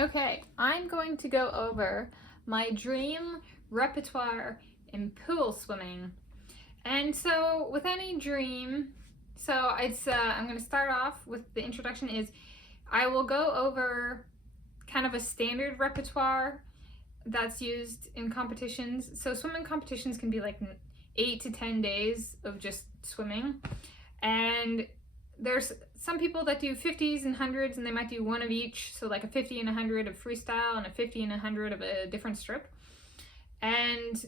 Okay, I'm going to go over my dream repertoire in pool swimming. And so with any dream, I'm going to start off with the introduction is I will go over kind of a standard repertoire that's used in competitions. So swimming competitions can be like 8 to 10 days of just swimming. And there's some people that do 50s and 100s, and they might do one of each. So like a 50 and 100 of freestyle and a 50 and 100 of a different strip. And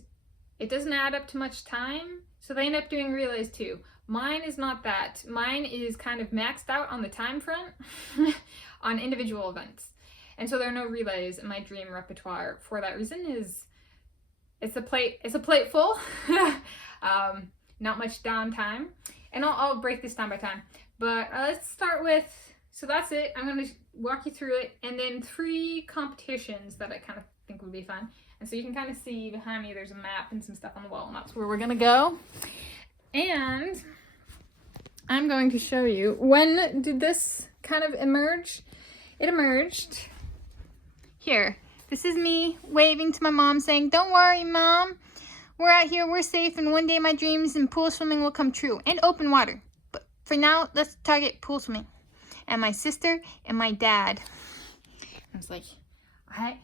it doesn't add up to much time. So they end up doing relays too. Mine is not that. Mine is kind of maxed out on the time front on individual events. And so there are no relays in my dream repertoire for that reason. It's a plate full. Not much downtime. And I'll break this down by time. But let's start with, so that's it. I'm going to walk you through it. And then 3 competitions that I kind of think would be fun. And so you can kind of see behind me, there's a map and some stuff on the wall. And that's where we're going to go. And I'm going to show you, when did this kind of emerge? It emerged here. This is me waving to my mom saying, "Don't worry, Mom. We're out here, we're safe, and one day my dreams in pool swimming will come true. And open water. But for now, let's target pool swimming." And my sister and my dad. I was like, I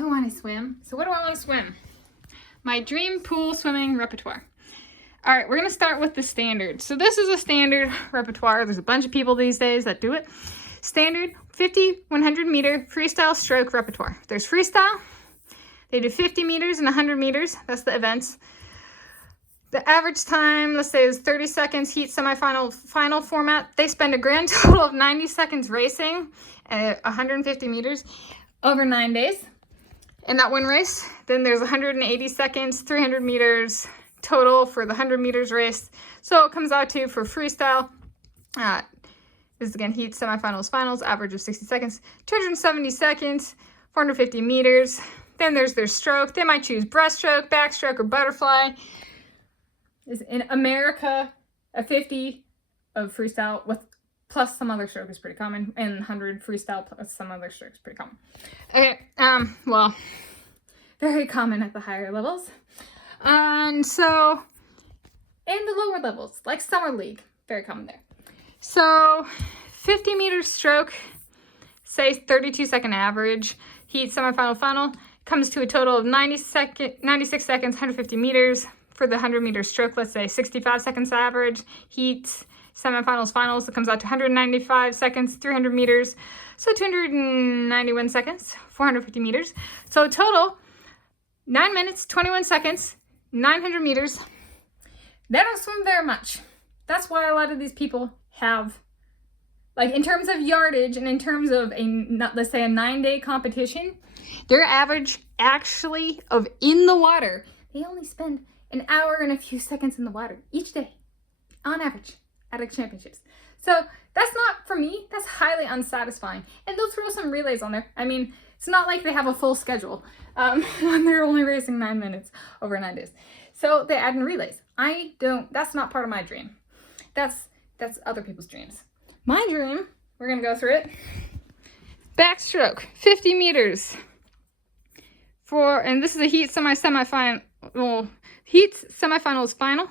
want to swim. So what do I want to swim? My dream pool swimming repertoire. All right, we're going to start with the standard. So this is a standard repertoire. There's a bunch of people these days that do it. Standard 50, 100 meter freestyle stroke repertoire. There's freestyle. They do 50 meters and 100 meters. That's the events. The average time, let's say, is 30 seconds, heat, semifinal, final format. They spend a grand total of 90 seconds racing at 150 meters over 9 days in that one race. Then there's 180 seconds, 300 meters total for the 100 meters race. So it comes out to, for freestyle, this is again heat, semifinals, finals, average of 60 seconds, 270 seconds, 450 meters. Then there's their stroke. They might choose breaststroke, backstroke, or butterfly. In America, a 50 of freestyle with plus some other stroke is pretty common, and 100 freestyle plus some other stroke is pretty common. Okay, well, very common at the higher levels. And so, in the lower levels, like Summer League, very common there. So, 50 meter stroke, say 32 second average, heat, semifinal, final, comes to a total of 96 seconds, 150 meters. For the 100 meter stroke, let's say 65 seconds average, heat, semifinals, finals, it comes out to 195 seconds, 300 meters. So 291 seconds, 450 meters. So total, 9 minutes, 21 seconds, 900 meters. They don't swim very much. That's why a lot of these people have, like, in terms of yardage and in terms of let's say a 9-day competition, their average actually of in the water, they only spend an hour and a few seconds in the water each day on average at championships. So that's not, for me, that's highly unsatisfying. And they'll throw some relays on there. I mean, it's not like they have a full schedule when they're only racing 9 minutes over 9 days. So they add in relays. That's not part of my dream. That's other people's dreams. My dream, we're gonna go through it. Backstroke, 50 meters. And this is a heat semifinal, heat, semifinals, final.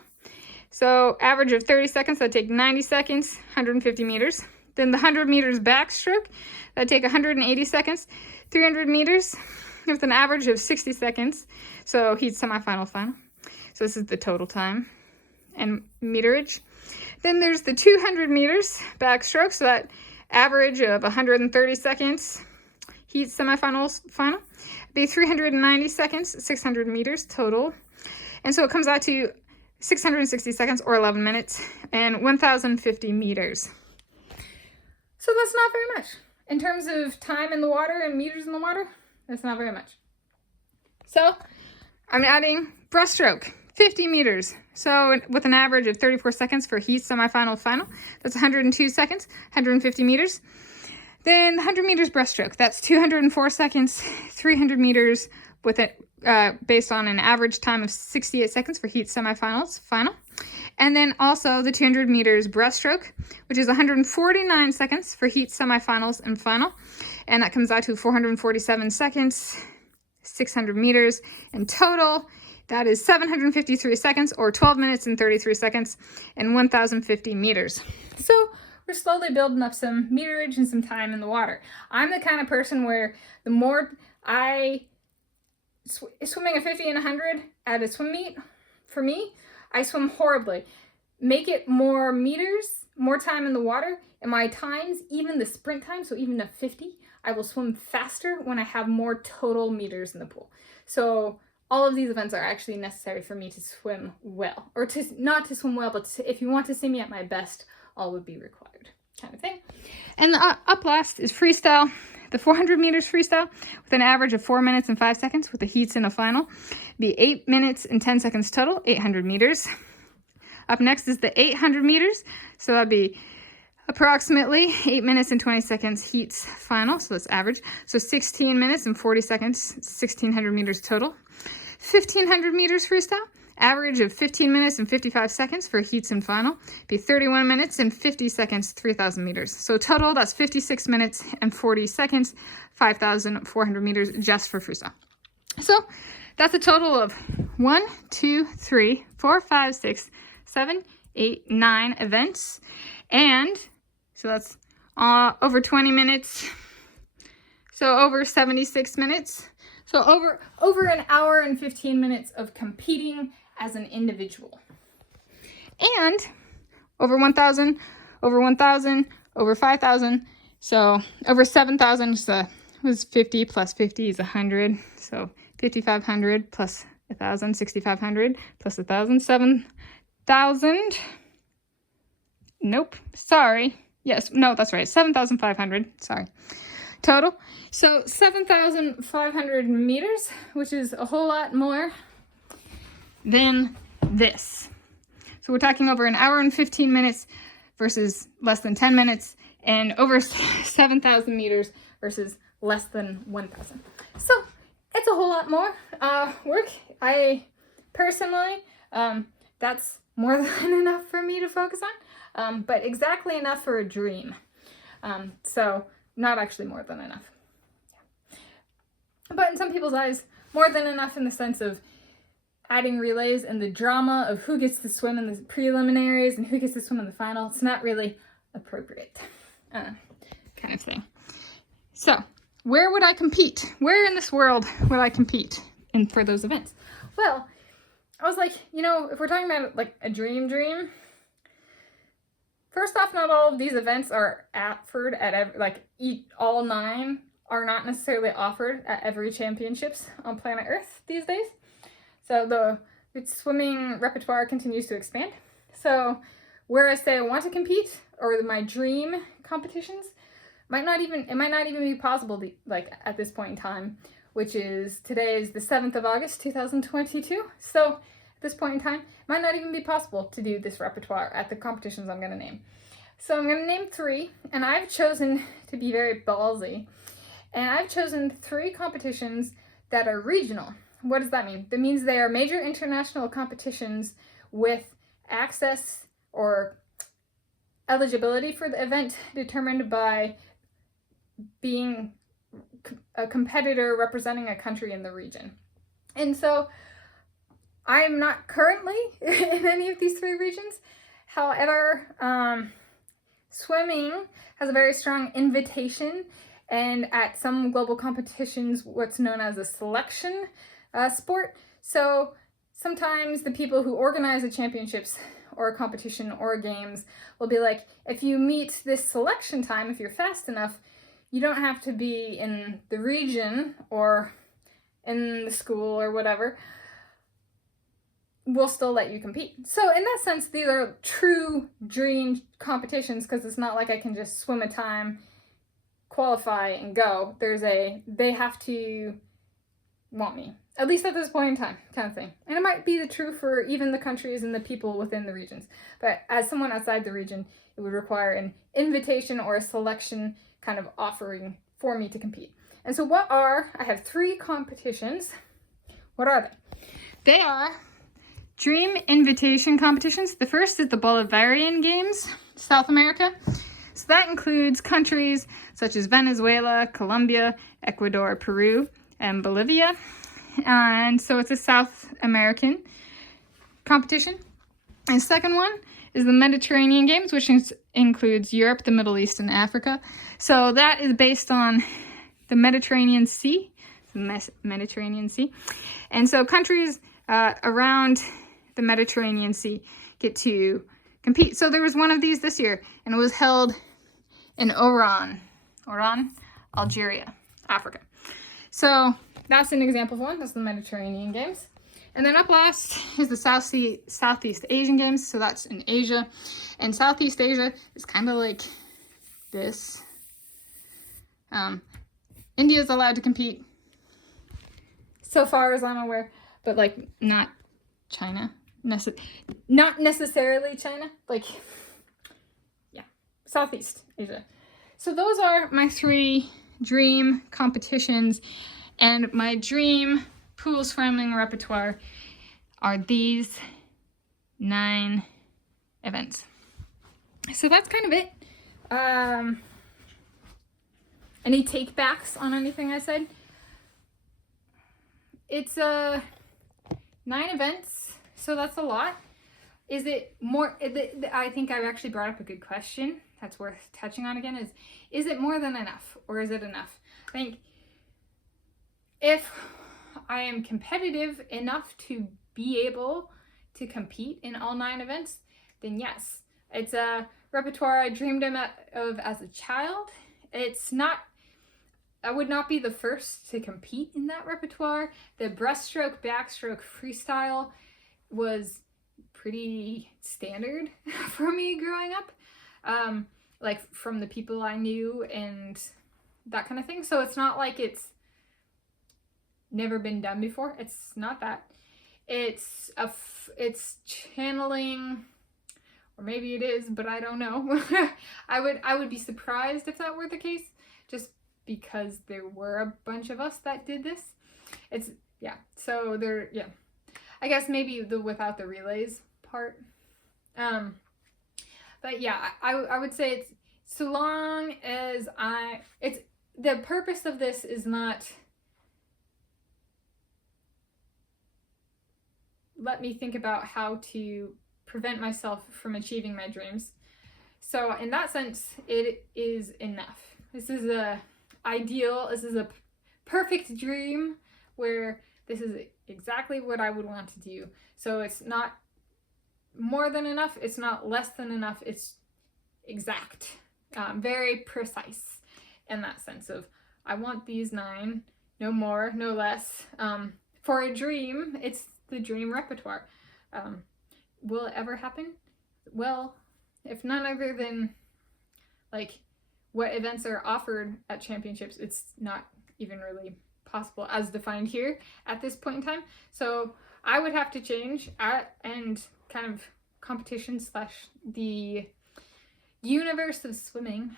So average of 30 seconds, that take 90 seconds, 150 meters. Then the 100 meters backstroke, that take 180 seconds, 300 meters with an average of 60 seconds. So heat, semifinal, final. So this is the total time and meterage. Then there's the 200 meters backstroke, so that average of 130 seconds, heat, semifinals, final. Be 390 seconds, 600 meters total. And so it comes out to 660 seconds or 11 minutes and 1,050 meters. So that's not very much. In terms of time in the water and meters in the water, that's not very much. So I'm adding breaststroke, 50 meters. So with an average of 34 seconds for heat, semifinal, final. That's 102 seconds, 150 meters. Then the 100 meters breaststroke, that's 204 seconds, 300 meters with it based on an average time of 68 seconds for heat, semifinals, final. And then also the 200 meters breaststroke, which is 149 seconds for heat, semifinals, and final. and that comes out to 447 seconds, 600 meters in total. That is 753 seconds, or 12 minutes and 33 seconds, and 1,050 meters. So we're slowly building up some meterage and some time in the water. I'm the kind of person where the more swimming a 50 and 100 at a swim meet, for me, I swim horribly. Make it more meters, more time in the water, and my times, even the sprint time, so even a 50, I will swim faster when I have more total meters in the pool. So all of these events are actually necessary for me to swim well, or to not to swim well, but if you want to see me at my best, all would be required, kind of thing. And the up last is freestyle. The 400 meters freestyle with an average of 4 minutes and 5 seconds with the heats in a final. Be 8 minutes and 10 seconds total, 800 meters. Up next is the 800 meters. So that'd be approximately 8 minutes and 20 seconds heats final. So that's average. So 16 minutes and 40 seconds, 1,600 meters total. 1,500 meters freestyle. Average of 15 minutes and 55 seconds for heats and final. Be 31 minutes and 50 seconds, 3,000 meters. So total, that's 56 minutes and 40 seconds, 5,400 meters just for freestyle. So that's a total of 1, 2, 3, 4, 5, 6, 7, 8, 9 events. And so that's over 20 minutes. So over 76 minutes. So over an hour and 15 minutes of competing as an individual. And over 1,000, over 1,000, over 5,000. So over 7,000 was 50 plus 50 is 100. So 5,500 plus 1,000, 6,500 plus 1,000, 7,000. Nope, sorry. Yes, no, that's right. 7,500, sorry. Total. So 7,500 meters, which is a whole lot more than this. So we're talking over an hour and 15 minutes versus less than 10 minutes, and over 7,000 meters versus less than 1,000. So it's a whole lot more work. I personally, that's more than enough for me to focus on, but exactly enough for a dream. So not actually more than enough. But in some people's eyes, more than enough in the sense of adding relays and the drama of who gets to swim in the preliminaries and who gets to swim in the final. It's not really appropriate, kind of thing. So where would I compete? Where in this world would I compete for those events? Well, I was like, if we're talking about like a dream, first off, not all of these events are offered at all 9 are not necessarily offered at every championships on planet Earth these days. So the swimming repertoire continues to expand. So where I say I want to compete, or my dream competitions, might not even be possible at this point in time, which is today is the 7th of August 2022. So at this point in time, it might not even be possible to do this repertoire at the competitions I'm going to name. So I'm going to name 3, and I've chosen to be very ballsy, and I've chosen 3 competitions that are regional. What does that mean? That means they are major international competitions with access or eligibility for the event determined by being a competitor representing a country in the region. And so I am not currently in any of these 3 regions. However, swimming has a very strong invitation, and at some global competitions, what's known as a selection sport. So sometimes the people who organize the championships or a competition or games will be like, if you meet this selection time, if you're fast enough, you don't have to be in the region or in the school or whatever. We'll still let you compete. So in that sense, these are true dream competitions, because it's not like I can just swim a time, qualify, and go. They have to want me, at least at this point in time, kind of thing. And it might be the true for even the countries and the people within the regions. But as someone outside the region, it would require an invitation or a selection kind of offering for me to compete. And so I have 3 competitions. What are they? They are dream invitation competitions. The first is the Bolivarian Games, South America. So that includes countries such as Venezuela, Colombia, Ecuador, Peru, and Bolivia. And so it's a South American competition. And the second one is the Mediterranean Games, which includes Europe, the Middle East, and Africa. So that is based on the Mediterranean Sea. Mediterranean Sea. And so countries around the Mediterranean Sea get to compete. So there was one of these this year, and it was held in Oran, Algeria, Africa. So that's an example of one. That's the Mediterranean Games. And then up last is the Southeast Asian Games. So that's in Asia. And Southeast Asia is kind of like this. India is allowed to compete, so far as I'm aware, but like not China. Not necessarily China. Like, yeah, Southeast Asia. So those are my 3 dream competitions. And my dream pool swimming repertoire are these 9 events. So that's kind of it. Any take backs on anything I said? It's 9 events, so that's a lot. Is it more? I think I've actually brought up a good question that's worth touching on again. Is it more than enough, or is it enough? I think if I am competitive enough to be able to compete in all 9 events, then yes. It's a repertoire I dreamed of as a child. It's not, I would not be the first to compete in that repertoire. The breaststroke, backstroke, freestyle was pretty standard for me growing up. Like from the people I knew and that kind of thing. So it's not like it's never been done before. It's not that. It's channeling, or maybe it is, but I don't know. I would be surprised if that were the case, just because there were a bunch of us that did this. It's, yeah, so there, yeah. I guess maybe the without the relays part. But yeah, I would say it's, so long as it's, the purpose of this is not, let me think about how to prevent myself from achieving my dreams. So in that sense, it is enough. This is a ideal, this is a perfect dream where this is exactly what I would want to do. So it's not more than enough, it's not less than enough, it's exact, very precise in that sense of, I want these 9, no more, no less. For a dream, it's the dream repertoire. Will it ever happen? Well, if none other than like what events are offered at championships, it's not even really possible as defined here at this point in time. So I would have to change and kind of competition / the universe of swimming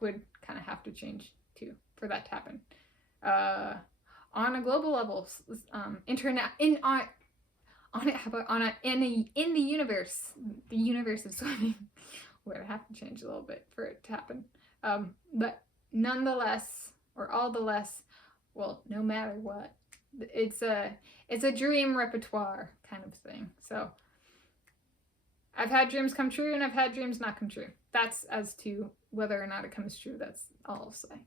would kind of have to change too for that to happen. On a global level, in the universe of swimming, would have to change a little bit for it to happen. But nonetheless, or all the less, well, no matter what, it's a dream repertoire kind of thing. So I've had dreams come true and I've had dreams not come true. That's as to whether or not it comes true. That's all I'll say.